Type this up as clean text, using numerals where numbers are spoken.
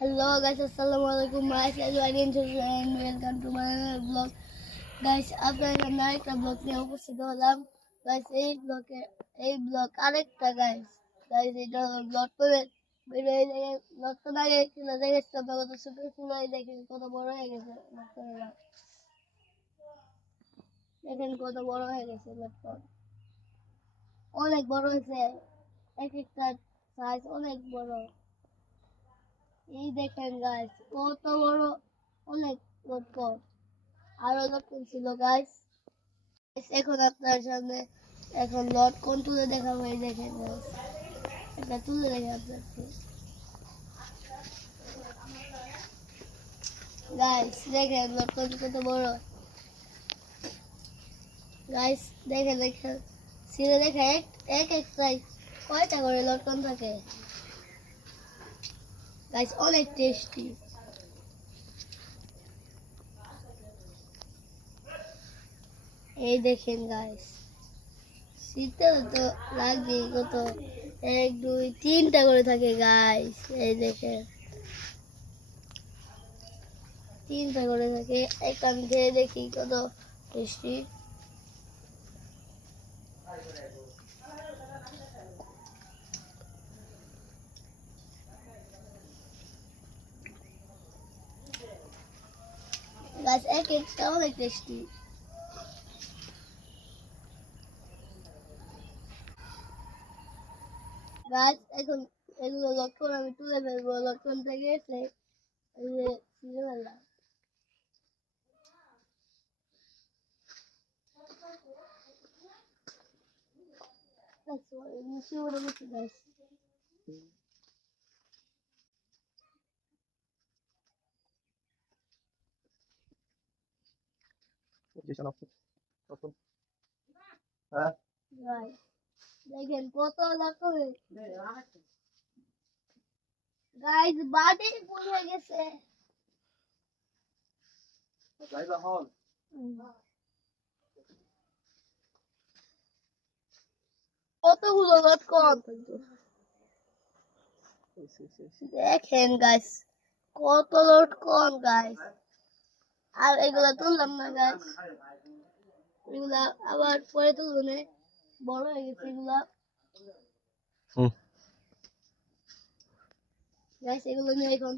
Hello guys, assalamualaikum. My name is and welcome to my vlog. Guys, আপনাদের সামনে আরেকটা blog নিয়ে উপস্থিত হলাম। গাইস এই ব্লগ আরেকটা গাইস এটা ব্লগ করে ভিডিও দেখে ব্লগ তো আগে ছিল দেখেছিলাম কত ছোট ছিল দেখেন কত বড় হয়ে গেছে দেখেন কত বড় হয়ে গেছে অনেক বড় হয়েছে এক একটা সাইজ অনেক বড় এই দেখেন গাইস কত বড় অনেক লটকন আরো লটকন ছিল গাইস এখন আপনার সামনে এখন লটকন তুলে দেখাবো এই দেখেন গাইস এটা তুলে দেখে আপনাকে গাইস দেখেন লটকন কত বড় গাইস দেখেন সিরে দেখে এক একটাই কয়টা করে লটকন থাকে গাইস অনেক টেস্টি এই দেখেন গাইস শীতেও তো লাগবে কত 1 2 3টা করে থাকে গাইস এই দেখেন 3টা করে থাকে একটা আমি খেয়ে দেখি কত টেস্টি গাইস এক একটা অনেক টেস্টি গাছ এখন এগুলো লটকন আমি তুলে ফেলবো লটকন থেকে এসে এই যে তুলে ফেললাম মিশি উড়ে গেছে গাছ দেখেন কত লটকন গাইস বাটি ফুল হয়ে গেছে কতগুলো লটকন দেখেন গাইস কত লটকন গাইস আর এগুলা তুললাম না গাইস এগুলা আবার পরে তুলবো না বড় হয়ে গেছে এগুলা গাইস এগুলো নিয়ে এখন